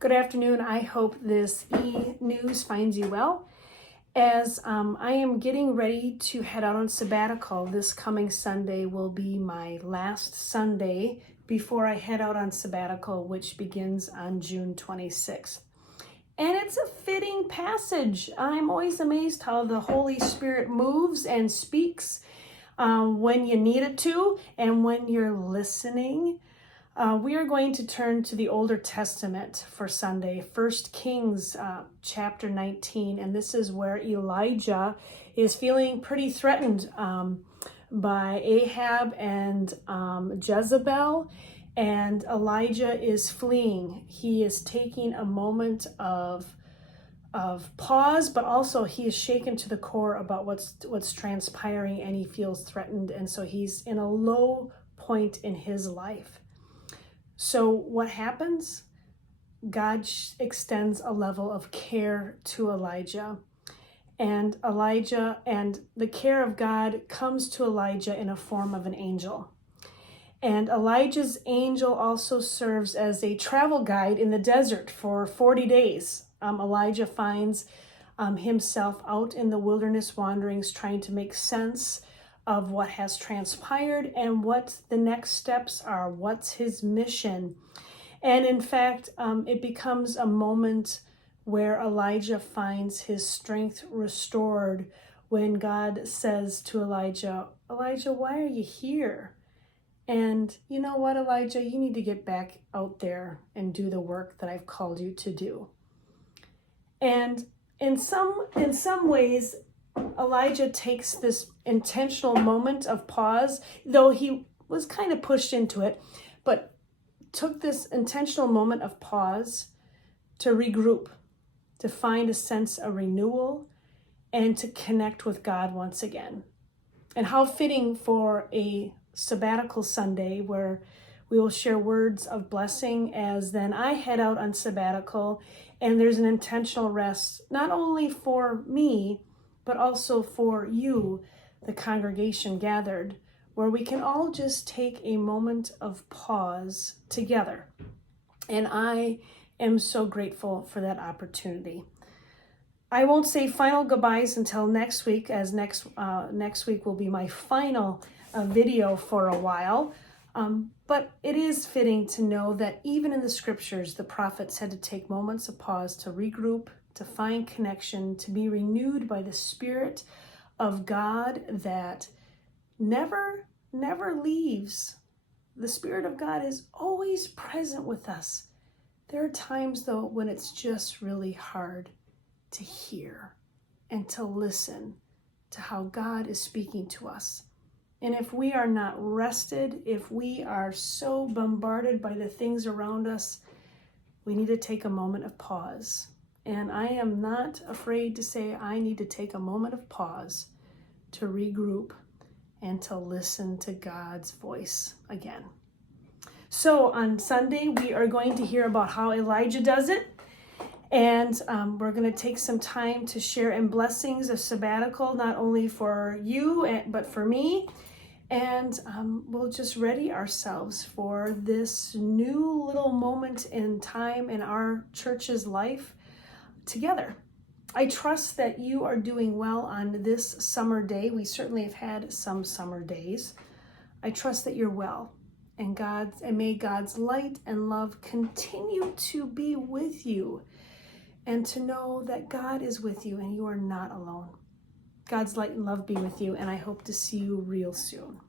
Good afternoon. I hope this ENews finds you well. As I am getting ready to head out on sabbatical, this coming Sunday will be my last Sunday before I head out on sabbatical, which begins on June 26th. And it's a fitting passage. I'm always amazed how the Holy Spirit moves and speaks when you need it to and when you're listening. We are going to turn to the Older Testament for Sunday, 1 Kings chapter 19, and this is where Elijah is feeling pretty threatened by Ahab and Jezebel, and Elijah is fleeing. He is taking a moment of pause, but also he is shaken to the core about what's transpiring, and he feels threatened, and so he's in a low point in his life. So what happens? God extends a level of care to Elijah, and the care of God comes to Elijah in a form of an angel. And Elijah's angel also serves as a travel guide in the desert for 40 days. Elijah finds himself out in the wilderness wanderings, trying to make sense of what has transpired and what the next steps are, what's his mission. And in fact, it becomes a moment where Elijah finds his strength restored when God says to Elijah, "Elijah, why are you here? And you know what, Elijah, you need to get back out there and do the work that I've called you to do." And in some ways, Elijah takes this intentional moment of pause, though he was kind of pushed into it, but took this intentional moment of pause to regroup, to find a sense of renewal, and to connect with God once again. And how fitting for a sabbatical Sunday where we will share words of blessing as then I head out on sabbatical, and there's an intentional rest, not only for me, but also for you, the congregation gathered, where we can all just take a moment of pause together. And I am so grateful for that opportunity. I won't say final goodbyes until next week, as next week will be my final video for a while. But it is fitting to know that even in the scriptures, the prophets had to take moments of pause to regroup, to find connection, to be renewed by the Spirit of God that never leaves. The Spirit of God is always present with us. There are times, though, when it's just really hard to hear and to listen to how God is speaking to us. And if we are not rested, if we are so bombarded by the things around us, we need to take a moment of pause. And I am not afraid to say I need to take a moment of pause to regroup and to listen to God's voice again. So on Sunday, we are going to hear about how Elijah does it. And we're going to take some time to share in blessings of sabbatical, not only for you, but for me. And we'll just ready ourselves for this new little moment in time in our church's life together. I trust that you are doing well on this summer day. We certainly have had some summer days. I trust that you're well, and may God's light and love continue to be with you, and to know that God is with you and you are not alone. God's light and love be with you, and I hope to see you real soon.